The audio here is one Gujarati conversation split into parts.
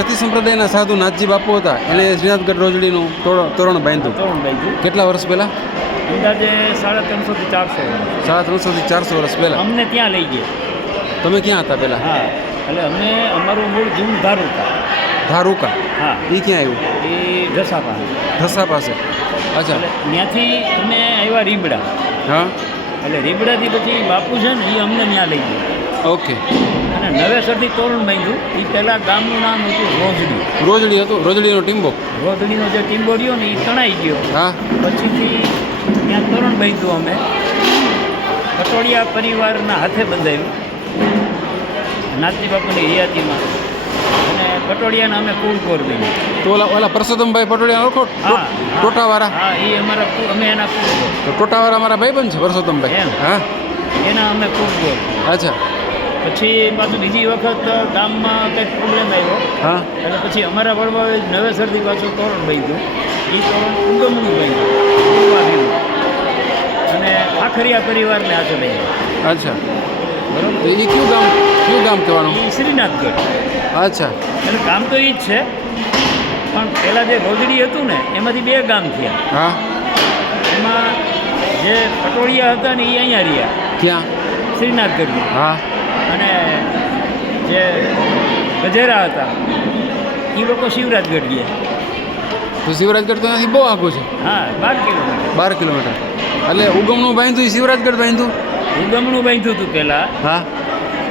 જતી સંપ્રદાયના સાધુ નાથજી બાપુ હતા. એને શ્રીનાથગઢ રોજડીનું તોરણ તોરણ બાંધ્યું. કેટલા વર્ષ પહેલાં? અંદાજે સાડા ત્રણસોથી ચારસો સાડા ત્રણસોથી ચારસો વર્ષ પહેલાં. અમને ત્યાં લઈ ગયા. તમે ક્યાં હતા પહેલાં? હા એટલે અમને અમારું મૂળ જૂન ધારુકા. ધારુકા? હા. એ ક્યાં આવ્યું? એ ઢસા પાસે. ઢસા પાસે. અચ્છા. ત્યાંથી અમે આવ્યા રીબડા. હા. એટલે રીબડાથી પછી બાપુ છે ને એ અમને ત્યાં લઈ ગયા. ઓકે. અને નવેસરથી તોરણ બાંધ્યું એ પહેલાં ગામનું નામ હતું રોજડી. રોજડી હતું? રોજડીનો ટીમ્બો? રોજડીનો જે ટીમ્બો રહ્યો ને એ તણાઈ ગયો. હા. પછીથી ત્યાં તોરણ બાંધ્યું અમે. પટોળિયા પરિવારના હાથે બંધાયું. નાથજી બાપુની હયાતીમાં. અને પટોળિયાના અમે કુળકોર બન્યું. તો ઓલા ઓલા પરસોત્તમભાઈ પટોળિયા ઓળખો? હા ટોટાવાળા? હા એ અમારા અમે એના કુળકોર ટોટાવાળા અમારા ભાઈ ભાઈબંધ છે પરસોત્તમભાઈ? હા? એના અમે કુળકોર અચ્છા. પછી પાછું બીજી વખત ગામમાં કંઈક પ્રોબ્લેમ આવ્યો. હા? એટલે પછી અમારા વડવાએ નવેસરથી પાછું તોરણ બાંધ્યું. એ તોરણ ઉગમનું બાંધ્યું. ગયું અને આખરિયા પરિવારને હાથે બાંધ્યું. અચ્છા. બરોબર? એ કયું ગામ કયું ગામ કહેવાનું? શ્રીનાથગઢ. અચ્છા. એટલે ગામ તો એ જ છે. પણ પહેલાં જે રોજડી હતું ને એમાંથી બે ગામ થયા. હા. એમાં જે પટોળિયા હતા ને એ અહીંયા રહ્યા. ક્યાં? શ્રીનાથગઢમાં. હા. અને જે ગજેરા હતા. એ લોકો શિવરાજગઢ ગયા. તો શિવરાજગઢ તો ત્યાંથી બહુ આઘું છે? હા બાર કિલોમીટર. બાર કિલોમીટર. એટલે ઉગમનું બાંધ્યું શિવરાજગઢ બાંધ્યું? ઉગમણું બાંધ્યું હતું પહેલાં. હા.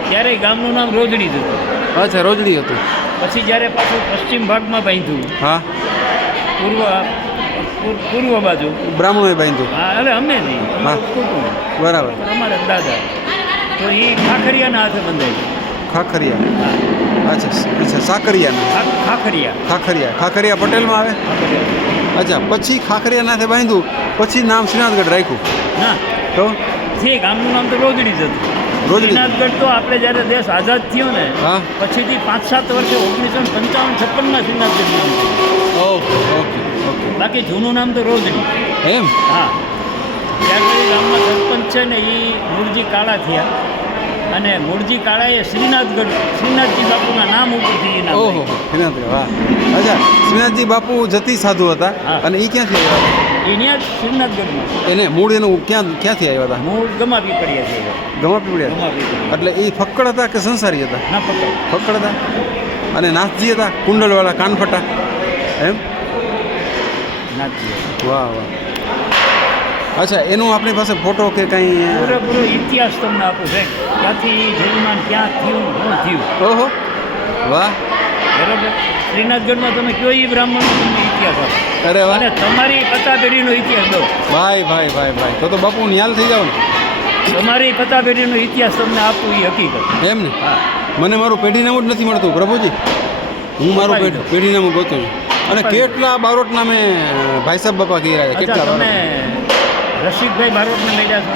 ત્યારે ગામનું નામ રોજડી હતું. અચ્છા રોજડી હતું. પછી જ્યારે પાછું પશ્ચિમ ભાગમાં બાંધ્યું હા. પૂર્વ પૂર્વ બાજુ. બ્રાહ્મણોએ બાંધ્યું. હા એટલે અમે નહીં હા. બરાબર. અમારા દાદા. તો એ ખાખરિયાના હાથે બંધાય ખાખરિયા. અચ્છા અચ્છા સાકરિયા ખાખરિયા. ખાખરિયા. ખાખરિયા પટેલમાં આવે? અચ્છા પછી ખાખરિયા નાથે બાંધ્યું પછી નામ શ્રીનાથગઢ રાખ્યું. ના. તો? છે ગામનું નામ તો રોજડી જ હતું. શ્રીનાથગઢ તો આપણે જ્યારે દેશ આઝાદ થયો ને પછીથી પાંચ સાત વર્ષે ઓગણીસો પંચાવન છપ્પનમાં શ્રીનાથગઢ ઓકે ઓકે ઓકે. બાકી જૂનું નામ તો રોજડી. એમ? હા. ત્યાર પછી ગામમાં સરપંચ છે ને એ મૂળજી કાળા થયા. અને મૂળજી કાળાએ શ્રીનાથગઢ શ્રીનાથજી બાપુના નામ ઉપરથી ઓહો. શ્રીનાથગઢ વાહ. અચ્છા શ્રીનાથજી બાપુ જતી સાધુ હતા અને એ ક્યાંથી આવ્યા એ ત્યાં જ શ્રીનાથગઢમાં. એને મૂળ એનું ક્યાં ક્યાંથી આવ્યા હતા? મૂળ ગમા પડ્યા છે. ગમા પીપળિયા એટલે એ ફક્કડ હતા કે સંસારી હતા? ના ફક્કડ. ફક્કડ હતા? અને નાથજી હતા? કુંડલવાળા કાનફટા? એમ? નાથજી વાહ વાહ. અચ્છા એનો આપણી પાસે ફોટો કે કંઈ પૂરેપૂરો ઇતિહાસ તમને આપું છે. ક્યાંથી જન્માન ક્યાં થયું શું થયું? ઓહો વાહ. બરાબર? શ્રીનાથગઢમાં તમે કયો એ બ્રાહ્મણનો તમને ઇતિહાસ આપો? અરે વાહ. તમારી પતા પેઢીનો ઇતિહાસ દો. ભાઈ ભાઈ ભાઈ ભાઈ તો તો બાપુ ન્યાલ થઈ જાવ ને? તમારી પતા પેઢીનો ઇતિહાસ તમને આપું એ હકીકત. એમ ને? હા. મને મારું પેઢીનામું જ નથી મળતું પ્રભુજી. હું મારું પેઢીનામું ગોતું છું. અને કેટલા બારોટના મેં ભાઈ સાહેબ બાપા કહી રહ્યા કેટલા તમે બારોટ? રસિકભાઈ બારોટને મળ્યા છો.